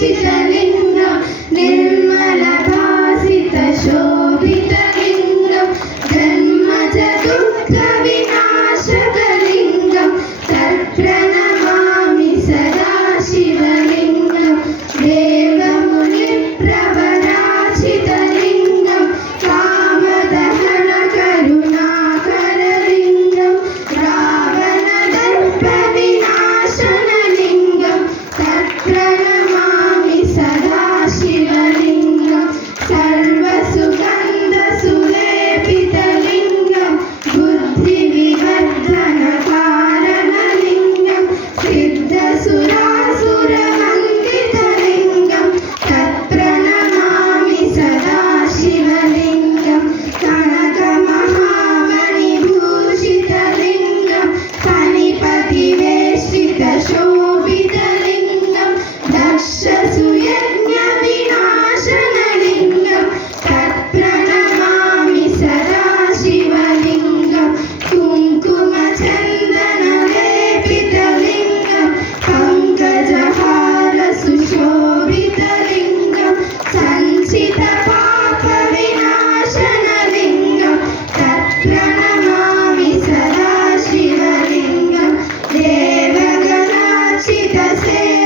सदाशिवलिङ्गं निर्मलभासितशोभितलिङ्गं जन्मज दुःखविनाशकलिङ्गं तत्प्रणमामि सदाशिवलिङ्गं देवमुनिप्रवराचितलिङ्गं कामदहनकरुणाकरलिङ्गं रावणदर्पविनाशनलिङ्गं तत्प्रणमामि सदाशिवलिङ्गं सर्वसुगन्धसुलेपितलिङ्गं बुद्धिविवर्धनकारणलिङ्गं सिद्धसुरासुरवन्दितलिङ्गं तत्प्रणमामि सदाशिवलिङ्गं कनकमहामणिभूषितलिङ्गं फणिपतिवेष्टितशोभितलिङ्गं दक्षसुयज्ञविनाशनलिङ्गं तत्प्रणमामि सदाशिवलिङ्गं कुङ्कुमचन्दनलेपितलिङ्गं पङ्कजहारसुशोभितलिङ्गं सञ्चितपापविनाशनलिङ्गं तत्प्रणमामि सदाशिवलिङ्गं देवगणार्चितसेवितलिङ्गं